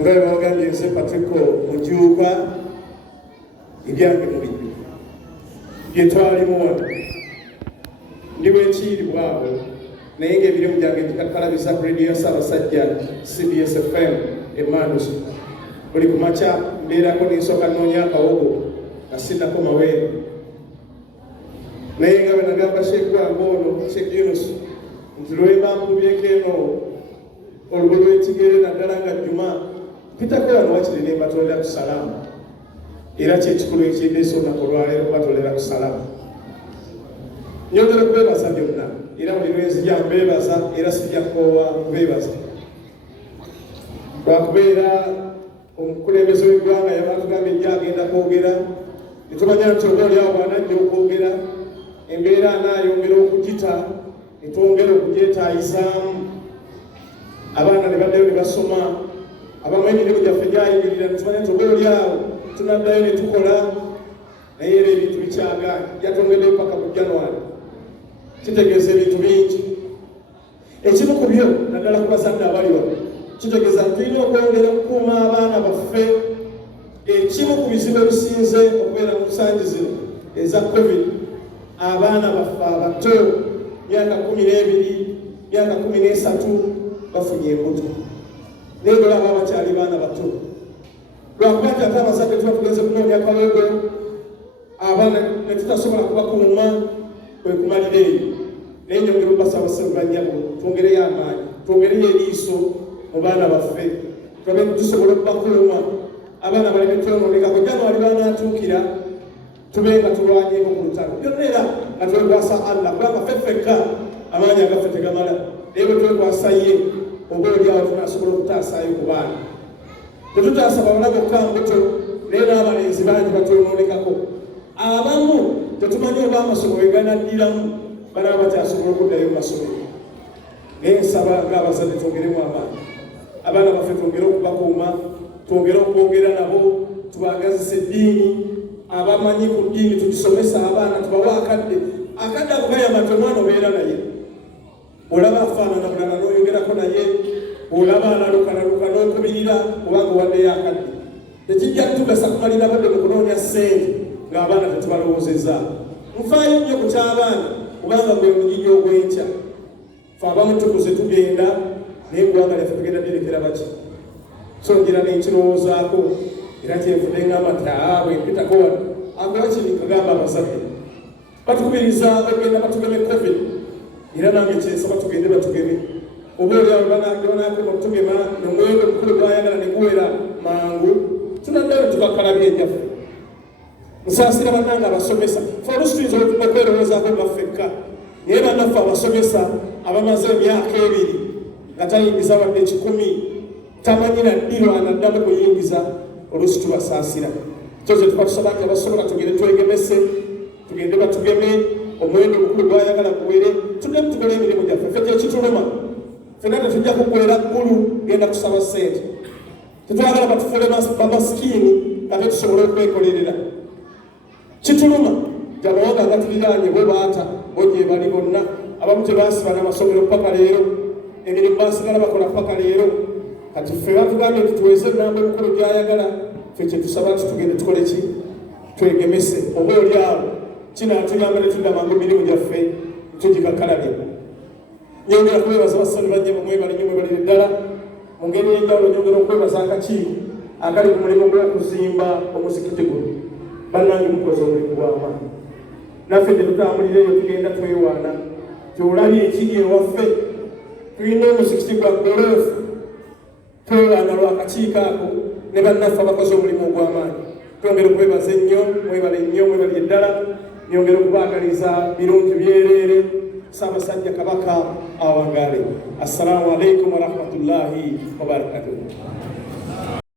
ngabe bagambye nze Patrick Mujuka ibyange mu bijju byetwalimu wano ndiwe ekiri bwabo naye ng'ebirimu byange bikakalabisa ku radio ya Ssaabasajja CBS FM Emmanuel buli ku makya mbeerako n'ensooka nnoonya akawogo nga sinnako maweere naye nga bwe nagamba Sheikh wange ono Sheikh Yunus nti lwembankubyeko eno olugo lw'ekigere naddala nga Juma pitako wano wakiri ne mbatolera ku salaamu era kyekikulu ekindeesa olunaku olwaleero kubatolera ku salaamu nyongera kubeebaza byonna era buli lwenzija mbeebaza era sijja kukoowa kubeebaza lwakubeera omukulembeze w'eggwanga yabatugamba ejja agenda kwogera netumanya nti oba oliawo bwanajja okwogera embeera anaayongera okugita netwongera okugyetaayizaamu abaana ne baddayo ne basoma abamu emirimu gyaffe gyayingirira netumanya nti oba oliawo tunaddayo ne tukola naye era ebintu bikyagaanye yatongeddeyo paka mu January kitegeeza ebintu bingi ekimu ku byo naddala ku bazadde abali wano kitegeeza nti tulina okwongera okukuuma abaana baffe ekimu ku bizibu ebisinze okubeera mu nsangi zino eza covid abaana baffe abato myaka 12 myaka 13 bafunye embuto naye dolaba abakyali baana bato lwakuba nti ate abazadde tuba tugenze kunoonya kaweego abaana ne tutasobola kubakuuma kwekumalira eyo naye nyongera obasaba ssebannyabo twongereyo amaanyi twongereyo eriiso mu baana baffe tulabe tusobola okubakuuma abaana baleme twonoonekako January banaatuukira tube nga tulwanyeeko ku lutalo byonna era nga twekwasa Allah kubanga ffeffekka amaanyi agaffe tegamala naye bwe twekwasa ye oba oliawo tunasobola okutaasaayo ku baana tetutaasa bawala bokka mbuto naye n'abalenzi bangi batwonoonekako abamu tetumanyi oba amasomo weganaddiramu balaba bakyasobola okuddayo mu masomero naye nsaba ng'abazadde twongeremu amaanyi abaana baffe twongere okubakuuma twongere okwogera nabo tubagazisa eddiini abamanyi ku ddiini tugisomesa abaana tubawe akadde akugayamba nti omwana obeera naye olaba afaanana bulala n'oyogerako naye olaba analukanaluka n'okubirira kubanga owaddeyo akadde tekijja kutugasa kumalira badde mu kunoonya ssente ng'abaana tetubalowoozezza nfaayo nnyo ku ky'abaana kubanga gwe mugigi ogw'enkya fe abamu tukuze tugenda naye eggwanga lyaffe tugenda direkera baki so ngira nenkirowoozaako era kyenvudde ngamba nti bwe mpitako wano akola kiri kagamba abazadde batukubiriza okugenda batugeme covid era nange kyensaba tugende batugeme oba oliawo banaakema okutugema nomwendo omukulu gwayagala ne guwera mangu tunaddayo tukakalabya enjaffe nsaasira bannange abasomesa fe olusi tuyinza okwerowoozaako baffekka naye bannaffe abasomesa abamaze emyaka 2 nga tayingiza wadde 10 tamanyira ddiro anaddamu kuyingiza olusi tubasaasira kyoze tubatusaba nti abasobola tugende twegemese tugende batugeme omwendo omukulu gwayagala guwere tudemu tugole emirimu gyaffe ffe kyekituluma ffenna tetujja kugwera ggulu genda kusaba ssente tetwagala batufuule bamasikiini ate tusobole okwekolerera kituluma gyamawanga agatuliraanye bo baata bo gye bali bonna abamu tebasiba n'amasomero paka leero emirimu basigala bakola paka leero kati ffe batugambye nti tuweze enamba emikolo gyayagala ffe kyetusaba nti tugende tukole ki twegemese oba oliawo kinaatuyamba ne tudda mangu emirimu gyaffe tugikakalabye nyongera kubeebaza basoni bajjemu mwebale nnyo mwebalire ddala mu ngeri y'enjawulo nyongera okwebaza akakiiko akali ku mulimu gw'okuzimba omuzikiti guno bannange mukoze omulimu gw'amaanyi naffe tetutambulira eyo tugenda twewaana tyolabye ekiri ewaffe tulina omuzikiti gwa goloofu twewaana lwakakiiko ako ne bannaffe abakoze omulimu ogw'amaanyi twongera okwebaza ennyo mwebale nnyo mwebalire ddala nyongera okubaagaliza birungi byereere Ssaabasajja Kabaka awangaale. Assalamu alaikum wa rahmatullahi wa barakatuh.